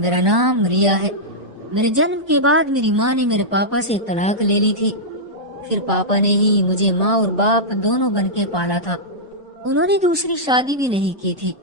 मेरा नाम रिया है। मेरे जन्म के बाद मेरी माँ ने मेरे पापा से तलाक ले ली थी। फिर पापा ने ही मुझे माँ और बाप दोनों बन के पाला था। उन्होंने दूसरी शादी भी नहीं की थी।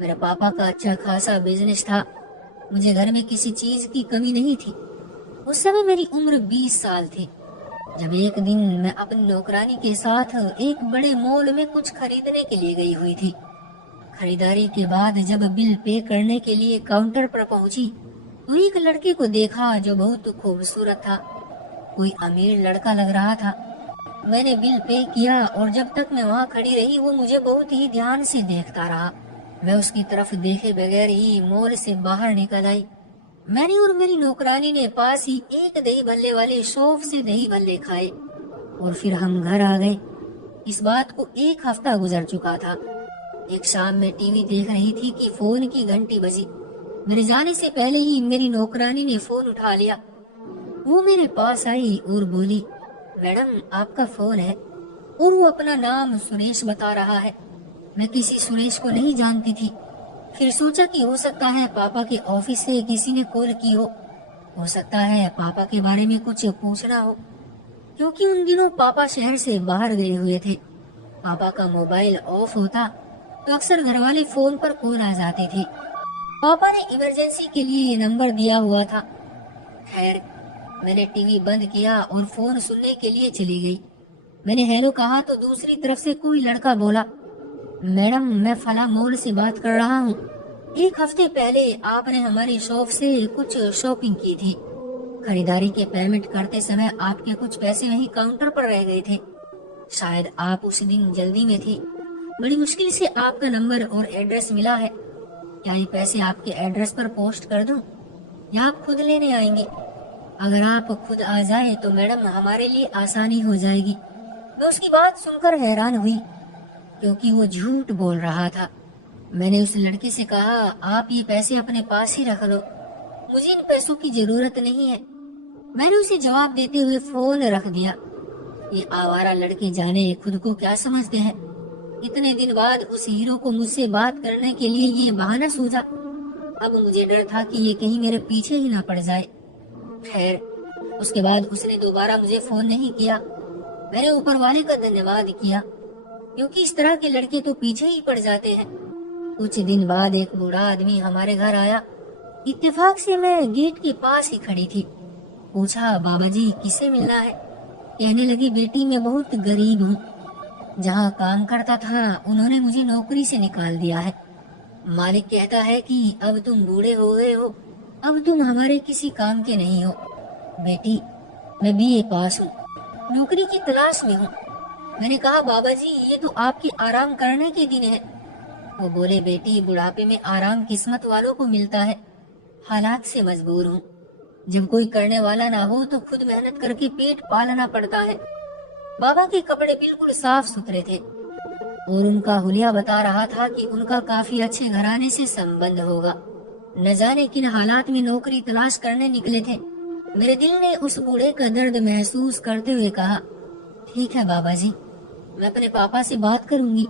मेरे पापा का अच्छा खासा बिजनेस था। मुझे घर में किसी चीज की कमी नहीं थी। उस समय मेरी उम्र 20 साल थी जब एक दिन मैं अपनी नौकरानी के साथ एक बड़े मॉल में कुछ खरीदने के लिए गई हुई थी। खरीदारी के बाद जब बिल पे करने के लिए काउंटर पर पहुंची तो एक लड़के को देखा जो बहुत खूबसूरत था। कोई अमीर लड़का लग रहा था। मैंने बिल पे किया और जब तक मैं वहाँ खड़ी रही वो मुझे बहुत ही ध्यान से देखता रहा। मैं उसकी तरफ देखे बगैर ही मॉल से बाहर निकल आई। मैंने और मेरी नौकरानी ने पास ही एक दही भल्ले वाले शॉप से दही भल्ले खाए और फिर हम घर आ गए। इस बात को एक हफ्ता गुजर चुका था। एक शाम में टीवी देख रही थी कि फोन की घंटी बजी। मेरे जाने से पहले ही मेरी नौकरानी ने फोन उठा लिया। वो मेरे पास आई और बोली, मैडम आपका फोन है। और वो अपना नाम सुरेश बता रहा है। मैं किसी सुरेश को नहीं जानती थी। फिर सोचा कि हो सकता है पापा के ऑफिस से किसी ने कॉल की हो सकता है पापा के बारे में कुछ पूछना हो, क्योंकि उन दिनों पापा शहर से बाहर गए हुए थे। पापा का मोबाइल ऑफ होता तो अक्सर घर वाले फोन पर कॉल आ जाते थे। पापा ने इमरजेंसी के लिए ये नंबर दिया हुआ था। खैर, मैंने टीवी बंद किया और फोन सुनने के लिए चली गई। मैंने हेलो कहा तो दूसरी तरफ से कोई लड़का बोला, मैडम मैं फला मॉल से बात कर रहा हूँ। एक हफ्ते पहले आपने हमारी शॉप से कुछ शॉपिंग की थी। खरीदारी के पेमेंट करते समय आपके कुछ पैसे वहीं काउंटर पर रह गए थे। शायद आप उस दिन जल्दी में थी। बड़ी मुश्किल से आपका नंबर और एड्रेस मिला है। क्या ये पैसे आपके एड्रेस पर पोस्ट कर दूं या आप खुद लेने आएंगे? अगर आप खुद आ जाए तो मैडम हमारे लिए आसानी हो जाएगी। मैं उसकी बात सुनकर हैरान हुई क्योंकि वो झूठ बोल रहा था। मैंने उस लड़के से कहा, आप ये पैसे अपने पास ही रख लो, मुझे इन पैसों की जरूरत नहीं है। मैंने उसे जवाब देते हुए फोन रख दिया। ये आवारा लड़के जाने खुद को क्या समझते हैं। इतने दिन बाद उस हीरो को मुझसे बात करने के लिए ये बहाना सूझा। अब मुझे डर था कि ये कहीं मेरे पीछे ही ना पड़ जाए। खैर, उसके बाद उसने दोबारा मुझे फोन नहीं किया। मैंने ऊपर वाले का धन्यवाद किया क्योंकि इस तरह के लड़के तो पीछे ही पड़ जाते हैं। कुछ दिन बाद एक बूढ़ा आदमी हमारे घर आया। इत्तेफाक से मैं गेट के पास ही खड़ी थी। पूछा, बाबा जी किसे मिलना है? कहने लगी, बेटी मैं बहुत गरीब हूँ। जहाँ काम करता था उन्होंने मुझे नौकरी से निकाल दिया है। मालिक कहता है कि अब तुम बूढ़े हो गए हो, अब तुम हमारे किसी काम के नहीं हो। बेटी मैं बीए पास हूँ, नौकरी की तलाश में हूँ। मैंने कहा, बाबा जी ये तो आपके आराम करने के दिन है। वो बोले, बेटी बुढ़ापे में आराम किस्मत वालों को मिलता है। हालात से मजबूर हूँ। जब कोई करने वाला ना हो तो खुद मेहनत करके पेट पालना पड़ता है। बाबा के कपड़े बिल्कुल साफ सुथरे थे और उनका हुलिया बता रहा था कि उनका काफी अच्छे घराने से संबंध होगा। न जाने किन हालात में नौकरी तलाश करने निकले थे। मेरे दिल ने उस बूढ़े का दर्द महसूस करते हुए कहा, ठीक है बाबा जी, मैं अपने पापा से बात करूंगी।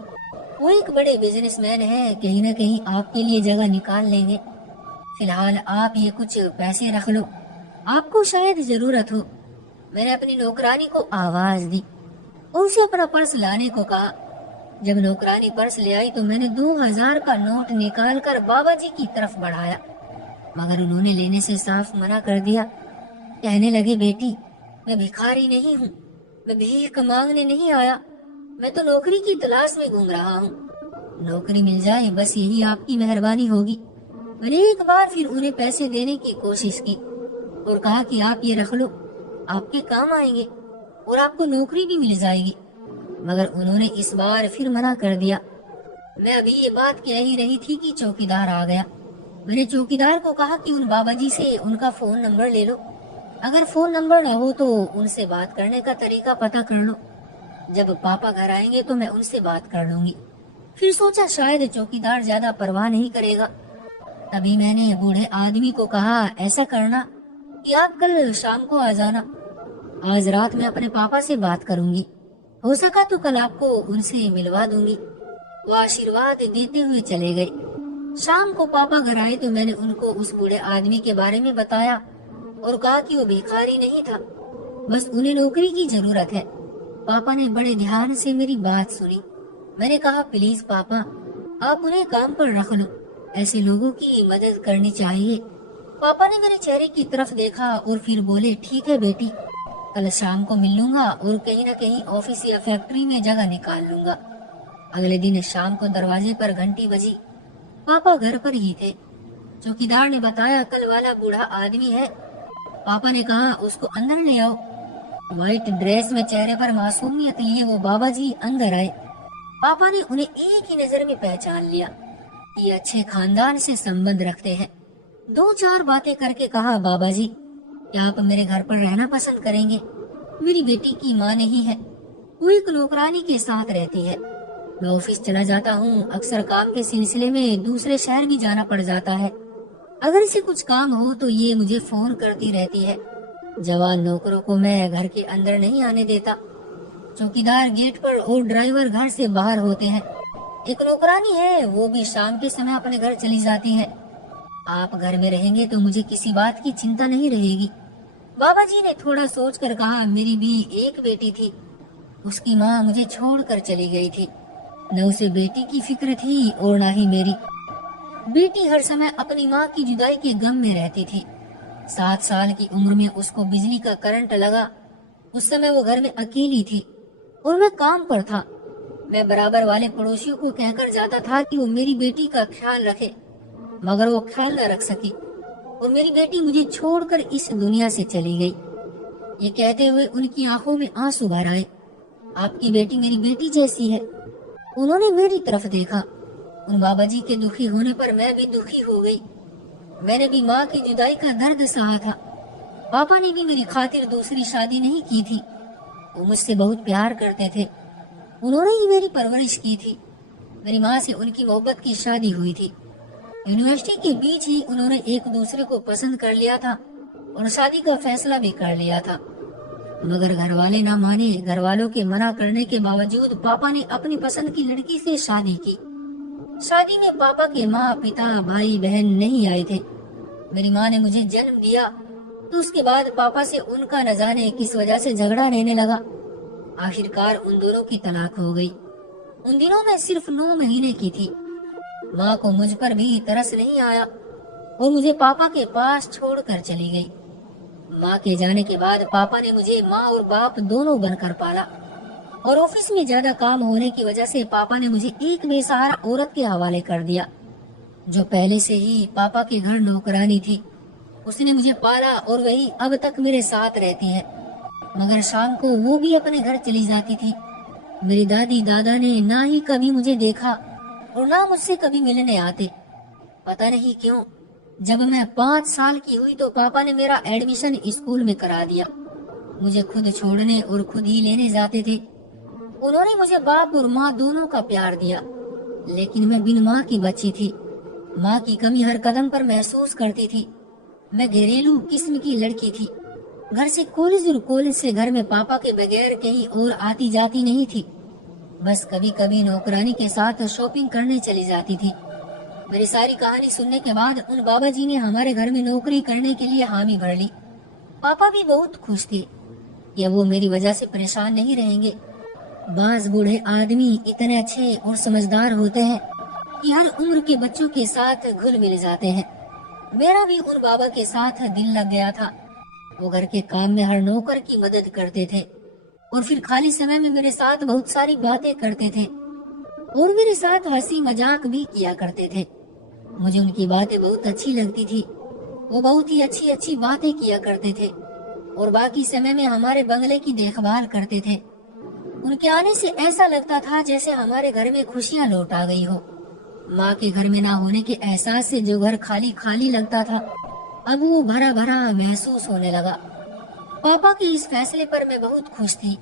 वो एक बड़े बिजनेसमैन है, कहीं न कहीं आपके लिए जगह निकाल लेंगे। फिलहाल आप ये कुछ पैसे रख लो, आपको शायद जरूरत हो। मैंने अपनी नौकरानी को आवाज दी और उसे अपना पर्स लाने को कहा। जब नौकरानी पर्स ले आई तो मैंने 2000 का नोट निकालकर बाबा जी की तरफ बढ़ाया, मगर उन्होंने लेने से साफ मना कर दिया। कहने लगे, बेटी मैं भिखारी नहीं हूँ, मैं भीख मांगने नहीं आया, मैं तो नौकरी की तलाश में घूम रहा हूँ। नौकरी मिल जाए बस यही आपकी मेहरबानी होगी। मैंने एक बार फिर उन्हें पैसे देने की कोशिश की और कहा कि आप ये रख लो, आपके काम आएंगे और आपको नौकरी भी मिल जाएगी। मगर उन्होंने इस बार फिर मना कर दिया। मैं अभी ये बात कह ही रही थी कि चौकीदार आ गया। मैंने चौकीदार को कहा कि उन बाबा जी से उनका फोन नंबर ले लो, अगर फोन नंबर ना हो तो उनसे बात करने का तरीका पता कर लो। जब पापा घर आएंगे तो मैं उनसे बात कर लूंगी। फिर सोचा शायद चौकीदार ज्यादा परवाह नहीं करेगा। तभी मैंने बूढ़े आदमी को कहा, ऐसा करना कि आप कल शाम को आ जाना, आज रात में अपने पापा से बात करूंगी, हो सका तो कल आपको उनसे मिलवा दूंगी। वो आशीर्वाद देते हुए चले गए। शाम को पापा घर आए तो मैंने उनको उस बूढ़े आदमी के बारे में बताया और कहा कि वो भिखारी नहीं था, बस उन्हें नौकरी की जरूरत है। पापा ने बड़े ध्यान से मेरी बात सुनी। मैंने कहा, प्लीज पापा, आप उन्हें काम पर रख लो, ऐसे लोगों की मदद करनी चाहिए। पापा ने मेरे चेहरे की तरफ देखा और फिर बोले, ठीक है बेटी, कल शाम को मिल लूंगा और कहीं न कहीं ऑफिस या फैक्ट्री में जगह निकाल लूंगा। अगले दिन शाम को दरवाजे पर घंटी बजी। पापा घर पर ही थे। चौकीदार ने बताया, कल वाला बूढ़ा आदमी है। पापा ने कहा, उसको अंदर ले आओ। व्हाइट ड्रेस में चेहरे पर मासूमियत लिए वो बाबा जी अंदर आए। पापा ने उन्हें एक ही नजर में पहचान लिया। ये अच्छे खानदान से संबंध रखते हैं। दो चार बातें करके कहा, बाबा जी, क्या आप मेरे घर पर रहना पसंद करेंगे? मेरी बेटी की माँ नहीं है, वो एक नौकरानी के साथ रहती है। मैं ऑफिस चला जाता हूँ, अक्सर काम के सिलसिले में दूसरे शहर भी जाना पड़ जाता है। अगर इसे कुछ काम हो तो ये मुझे फोन करती रहती है। जवान नौकरों को मैं घर के अंदर नहीं आने देता। चौकीदार गेट पर और ड्राइवर घर से बाहर होते हैं। एक नौकरानी है, वो भी शाम के समय अपने घर चली जाती है। आप घर में रहेंगे तो मुझे किसी बात की चिंता नहीं रहेगी। बाबा जी ने थोड़ा सोचकर कहा, मेरी भी एक बेटी थी, उसकी माँ मुझे छोड़कर चली गई थी। न उसे बेटी की फिक्र थी और न ही मेरी। बेटी हर समय अपनी माँ की जुदाई के गम में रहती थी। 7 साल की उम्र में उसको बिजली का करंट लगा। उस समय वो घर में अकेली थी और मैं काम पर था। मैं बराबर वाले पड़ोसियों को कहकर जाता था कि वो मेरी बेटी का ख्याल रखे, मगर वो ख्याल न रख सकी और मेरी बेटी मुझे छोड़कर इस दुनिया से चली गई। ये कहते हुए उनकी आंखों में आंसू भर आए। आपकी बेटी मेरी बेटी जैसी है। उन्होंने मेरी तरफ देखा। उन बाबा जी के दुखी होने पर मैं भी दुखी हो गई। मैंने भी माँ की जुदाई का दर्द सहा था। पापा ने भी मेरी खातिर दूसरी शादी नहीं की थी। वो मुझसे बहुत प्यार करते थे। उन्होंने ही मेरी परवरिश की थी। मेरी माँ से उनकी मोहब्बत की शादी हुई थी। यूनिवर्सिटी के बीच ही उन्होंने एक दूसरे को पसंद कर लिया था और शादी का फैसला भी कर लिया था, मगर घर वाले ना माने। घर वालों के मना करने के बावजूद पापा ने अपनी पसंद की लड़की से शादी की। शादी में पापा के माँ, पिता, भाई बहन नहीं आए थे। मेरी माँ ने मुझे जन्म दिया तो उसके बाद पापा से उनका न जाने किस वजह से झगड़ा रहने लगा। आखिरकार उन दोनों की तलाक हो गई। उन दिनों मैं सिर्फ 9 महीने की थी। माँ को मुझ पर भी तरस नहीं आया और मुझे पापा के पास छोड़कर चली गई। माँ के जाने के बाद पापा ने मुझे माँ और बाप दोनों बनकर पाला और ऑफिस में ज्यादा काम होने की वजह से पापा ने मुझे एक बेसहारा औरत के हवाले कर दिया, जो पहले से ही पापा के घर नौकरानी थी। उसने मुझे पाला और वही अब तक मेरे साथ रहती है, मगर शाम को वो भी अपने घर चली जाती थी। मेरी दादी दादा ने ना ही कभी मुझे देखा और ना मुझसे कभी मिलने आते। पता नहीं क्यों जब मैं 5 साल की हुई तो पापा ने मेरा एडमिशन स्कूल में करा दिया। मुझे खुद छोड़ने और खुद ही लेने जाते थे। उन्होंने मुझे बाप और माँ दोनों का प्यार दिया, लेकिन मैं बिन माँ की बच्ची थी। माँ की कमी हर कदम पर महसूस करती थी। मैं घरेलू किस्म की लड़की थी। घर से कॉलेज और कॉलेज से घर में पापा के बगैर कहीं और आती जाती नहीं थी। बस कभी कभी नौकरानी के साथ शॉपिंग करने चली जाती थी। मेरी सारी कहानी सुनने के बाद उन बाबा जी ने हमारे घर में नौकरी करने के लिए हामी भर ली। पापा भी बहुत खुश थे कि वो मेरी वजह से परेशान नहीं रहेंगे। बाज बूढ़े आदमी इतने अच्छे और समझदार होते हैं कि हर उम्र के बच्चों के साथ घुल मिल जाते हैं। मेरा भी उन बाबा के साथ दिल लग गया था। वो घर के काम में हर नौकर की मदद करते थे और फिर खाली समय में मेरे साथ बहुत सारी बातें करते थे और मेरे साथ हंसी मजाक भी किया करते थे। मुझे उनकी बातें बहुत अच्छी लगती थी। वो बहुत ही अच्छी अच्छी बातें किया करते थे और बाकी समय में हमारे बंगले की देखभाल करते थे। उनके आने से ऐसा लगता था जैसे हमारे घर में खुशियां लौट आ गई हो। माँ के घर में ना होने के एहसास से जो घर खाली खाली लगता था, अब वो भरा भरा महसूस होने लगा। पापा के इस फैसले पर मैं बहुत खुश थी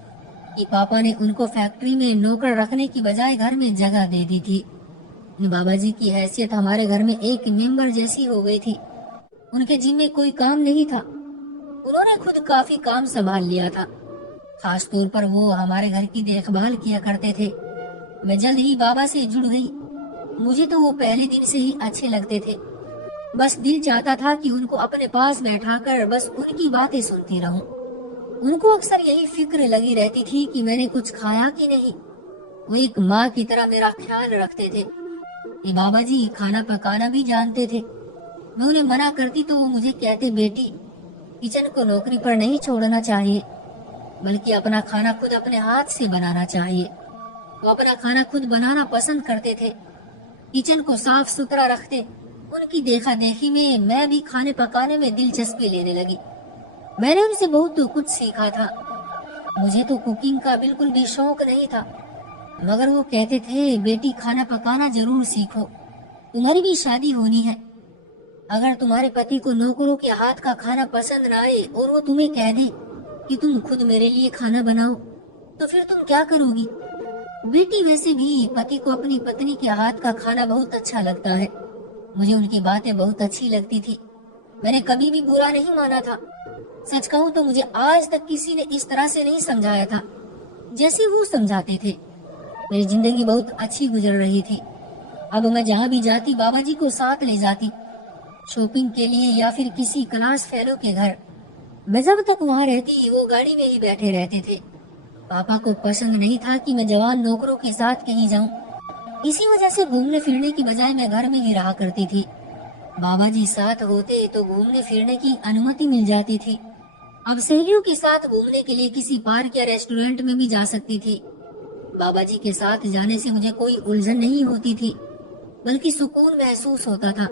कि पापा ने उनको फैक्ट्री में नौकर रखने की बजाय घर में जगह दे दी थी। बाबा जी की हैसियत हमारे घर में एक मेंबर जैसी हो गई थी। उनके जिम्मे कोई काम नहीं था। उन्होंने खुद काफी काम संभाल लिया था। खास तौर पर वो हमारे घर की देखभाल किया करते थे। मैं जल्द ही बाबा से जुड़ गई। मुझे तो वो पहले दिन से ही अच्छे लगते थे। बस दिल चाहता था कि उनको अपने पास बैठाकर बस उनकी बातें सुनती रहूं। उनको अक्सर यही फिक्र लगी रहती थी कि मैंने कुछ खाया कि नहीं। वो एक माँ की तरह मेरा ख्याल रखते थे। ये बाबा जी खाना पकाना भी जानते थे। मैं उन्हें मना करती तो वो मुझे कहते, बेटी किचन को नौकरी पर नहीं छोड़ना चाहिए, बल्कि अपना खाना खुद अपने हाथ से बनाना चाहिए। वो अपना खाना खुद बनाना पसंद करते थे, किचन को साफ सुथरा रखते। उनकी देखा देखी में मैं भी खाने पकाने में दिलचस्पी लेने लगी। मैंने उनसे बहुत कुछ सीखा था। मुझे तो कुकिंग का बिल्कुल भी शौक नहीं था, मगर वो कहते थे, बेटी खाना पकाना जरूर सीखो, तुम्हारी भी शादी होनी है। अगर तुम्हारे पति को नौकरों के हाथ का खाना पसंद न आए और वो तुम्हें कह दे कि तुम खुद मेरे लिए खाना बनाओ, तो फिर तुम क्या करोगी? बेटी वैसे भी पति को अपनी पत्नी के हाथ का खाना बहुत अच्छा लगता है। मुझे उनकी बातें बहुत अच्छी लगती थी। मैंने कभी भी बुरा नहीं माना था। सच कहूँ तो मुझे आज तक किसी ने इस तरह से नहीं समझाया था जैसे वो समझाते थे। मेरी जिंदगी बहुत अच्छी गुजर रही थी। अब मैं जहाँ भी जाती बाबा जी को साथ ले जाती, शॉपिंग के लिए या फिर किसी क्लास फेलो के घर। मैं जब तक वहाँ रहती वो गाड़ी में ही बैठे रहते थे। पापा को पसंद नहीं था कि मैं जवान नौकरों के साथ कहीं जाऊं। इसी वजह से घूमने फिरने की बजाय मैं घर में ही रहा करती थी। बाबा जी साथ होते तो घूमने फिरने की अनुमति मिल जाती थी। अब सहेलियों के साथ घूमने के लिए किसी पार्क या रेस्टोरेंट में भी जा सकती थी। बाबा जी के साथ जाने से मुझे कोई उलझन नहीं होती थी, बल्कि सुकून महसूस होता था।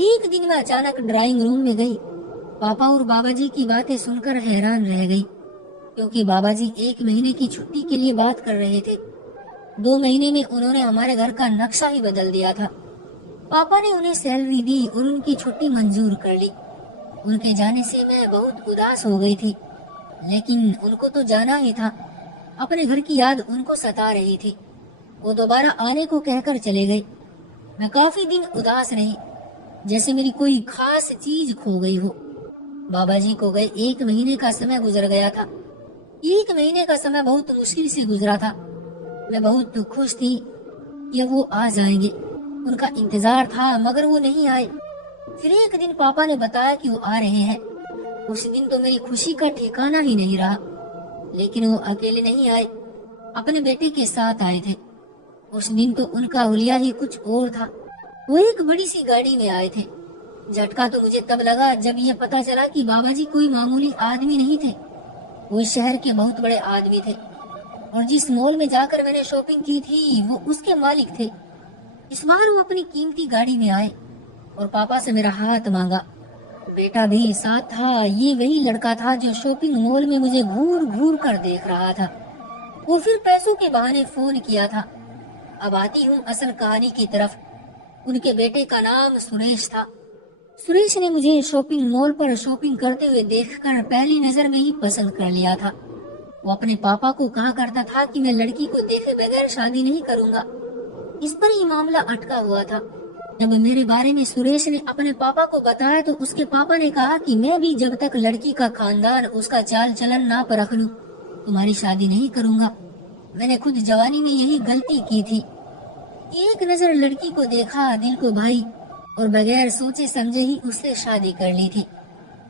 एक दिन मैं अचानक ड्राइंग रूम में गई। पापा और बाबा जी की बातें सुनकर हैरान रह गई, क्योंकि बाबा जी 1 महीने की छुट्टी के लिए बात कर रहे थे। 2 महीने में उन्होंने हमारे घर का नक्शा ही बदल दिया था। पापा ने उन्हें सैलरी दी और उनकी छुट्टी मंजूर कर ली। उनके जाने से मैं बहुत उदास हो गई थी, लेकिन उनको तो जाना ही था। अपने घर की याद उनको सता रही थी। वो दोबारा आने को कहकर चले गए। मैं काफी दिन उदास रही, जैसे मेरी कोई खास चीज खो गई हो। बाबा जी को गए 1 महीने का समय गुजर गया था। 1 महीने का समय बहुत मुश्किल से गुजरा था। मैं बहुत खुश थी कि वो आ जाएंगे। उनका इंतजार था, मगर वो नहीं आए। फिर एक दिन पापा ने बताया कि वो आ रहे हैं। उस दिन तो मेरी खुशी का ठिकाना ही नहीं रहा। लेकिन वो अकेले नहीं आए, अपने बेटे के साथ आए थे। उस दिन तो उनका हुलिया ही कुछ और था। वो एक बड़ी सी गाड़ी में आए थे। झटका तो मुझे तब लगा जब यह पता चला कि बाबा जी कोई मामूली आदमी नहीं थे। वो इस शहर के बहुत बड़े आदमी थे, और जिस मॉल में जाकर मैंने शॉपिंग की थी वो उसके मालिक थे। इस बार वो अपनी कीमती गाड़ी में आए और पापा से मेरा हाथ मांगा। बेटा भी साथ था। ये वही लड़का था जो शॉपिंग मॉल में मुझे घूर घूर कर देख रहा था। वो फिर पैसों के बहाने फोन किया था। अब आती हूँ असल कहानी की तरफ। उनके बेटे का नाम सुरेश था। सुरेश ने मुझे शॉपिंग मॉल पर शॉपिंग करते हुए देखकर पहली नजर में ही पसंद कर लिया था। वो अपने पापा को कहा करता था कि मैं लड़की को देखे बगैर शादी नहीं करूंगा। इस पर ही मामला अटका हुआ था। जब मेरे बारे में सुरेश ने अपने पापा को बताया तो उसके पापा ने कहा कि मैं भी जब तक लड़की का खानदान, उसका चाल चलन ना परख लूं, तुम्हारी शादी नहीं करूंगा। मैंने खुद जवानी में यही गलती की थी। एक नजर लड़की को देखा, दिल को भाई, और बगैर सोचे समझे ही उससे शादी कर ली थी।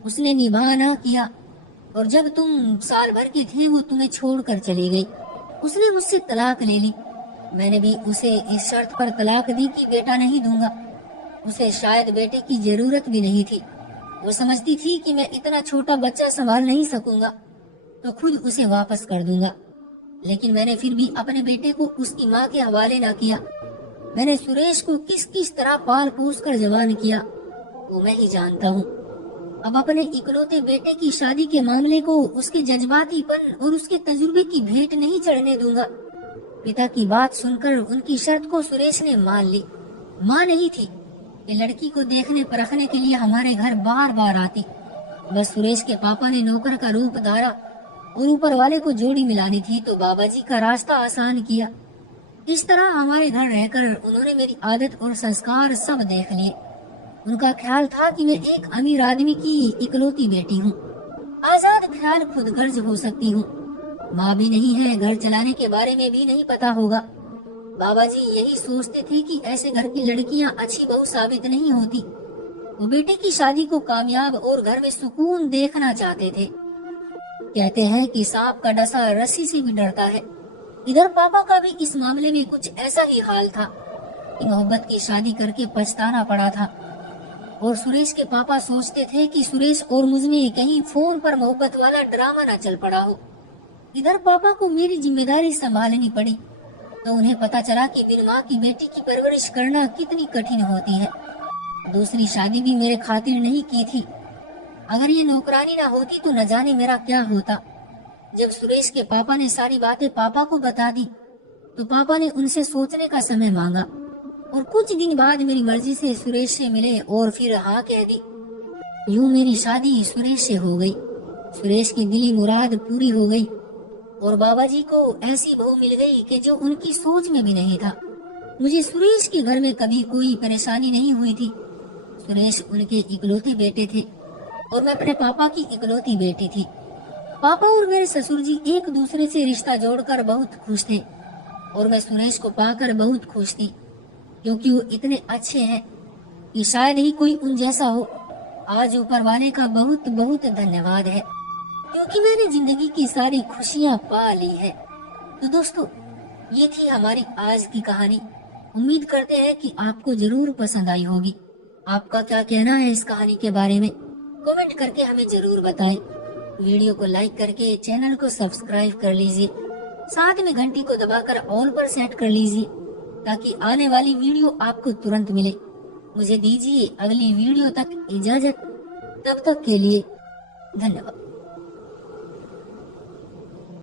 उसने निभा ना किया, और जब तुम साल भर के थे वो तुम्हें छोड़कर चली गई। उसने मुझसे तलाक ले ली। मैंने भी उसे इस शर्त पर तलाक दी कि बेटा नहीं दूंगा। उसे शायद बेटे की जरूरत भी नहीं थी। वो समझती थी कि मैं इतना छोटा बच्चा संभाल नहीं सकूंगा, तो खुद उसे वापस कर दूंगा। लेकिन मैंने फिर भी अपने बेटे को उसकी माँ के हवाले ना किया। मैंने सुरेश को किस किस तरह पाल पोस कर जवान किया वो मैं ही जानता हूँ। अब अपने इकलौते बेटे की शादी के मामले को उसके जज्बातीपन और उसके तजुर्बे की भेंट नहीं चढ़ने दूंगा। पिता की बात सुनकर उनकी शर्त को सुरेश ने मान ली। माँ नहीं थी कि लड़की को देखने परखने के लिए हमारे घर बार बार आती। बस सुरेश के पापा ने नौकर का रूप धारा और ऊपर वाले को जोड़ी मिलानी थी तो बाबा जी का रास्ता आसान किया। इस तरह हमारे घर रहकर उन्होंने मेरी आदत और संस्कार सब देख लिए। उनका ख्याल था कि मैं एक अमीर आदमी की इकलौती बेटी हूँ, आजाद ख्याल खुद गर्ज हो सकती हूँ। माँ भी नहीं है, घर चलाने के बारे में भी नहीं पता होगा। बाबा जी यही सोचते थे कि ऐसे घर की लड़कियां अच्छी बहू साबित नहीं होती। वो बेटे की शादी को कामयाब और घर में सुकून देखना चाहते थे। कहते हैं कि सांप का डसा रस्सी से भी डरता है। इधर पापा का भी इस मामले में कुछ ऐसा ही हाल था कि मोहब्बत की शादी करके पछताना पड़ा था। और सुरेश के पापा सोचते थे कि सुरेश और मुझमें कहीं फोन पर मोहब्बत वाला ड्रामा न चल पड़ा हो। इधर पापा को मेरी जिम्मेदारी संभालनी पड़ी तो उन्हें पता चला कि बिन माँ की बेटी की परवरिश करना कितनी कठिन होती है। दूसरी शादी भी मेरे खातिर नहीं की थी। अगर ये नौकरानी ना होती तो न जाने मेरा क्या होता। जब सुरेश के पापा ने सारी बातें पापा को बता दी तो पापा ने उनसे सोचने का समय मांगा और कुछ दिन बाद मेरी मर्जी से सुरेश से मिले और फिर हाँ कह दी। यूं मेरी शादी सुरेश से हो गई। सुरेश की दिली मुराद पूरी हो गई और बाबा जी को ऐसी बहू मिल गई कि जो उनकी सोच में भी नहीं था। मुझे सुरेश के घर में कभी कोई परेशानी नहीं हुई थी। सुरेश उनके इकलौते बेटे थे और मैं अपने पापा की इकलौती बेटी थी। पापा और मेरे ससुर जी एक दूसरे से रिश्ता जोड़कर बहुत खुश थे और मैं सुरेश को पाकर बहुत खुश थी क्योंकि वो इतने अच्छे हैं कि शायद ही कोई उन जैसा हो। आज ऊपर वाले का बहुत बहुत धन्यवाद है क्योंकि मैंने जिंदगी की सारी खुशियाँ पा ली है। तो दोस्तों ये थी हमारी आज की कहानी। उम्मीद करते हैं कि आपको जरूर पसंद आई होगी। आपका क्या कहना है इस कहानी के बारे में कमेंट करके हमें जरूर बताएं। वीडियो को लाइक करके चैनल को सब्सक्राइब कर लीजिए। साथ में घंटी को दबाकर ऑल पर सेट कर लीजिए ताकि आने वाली वीडियो आपको तुरंत मिले। मुझे दीजिए अगली वीडियो तक इजाजत। तब तक के लिए धन्यवाद।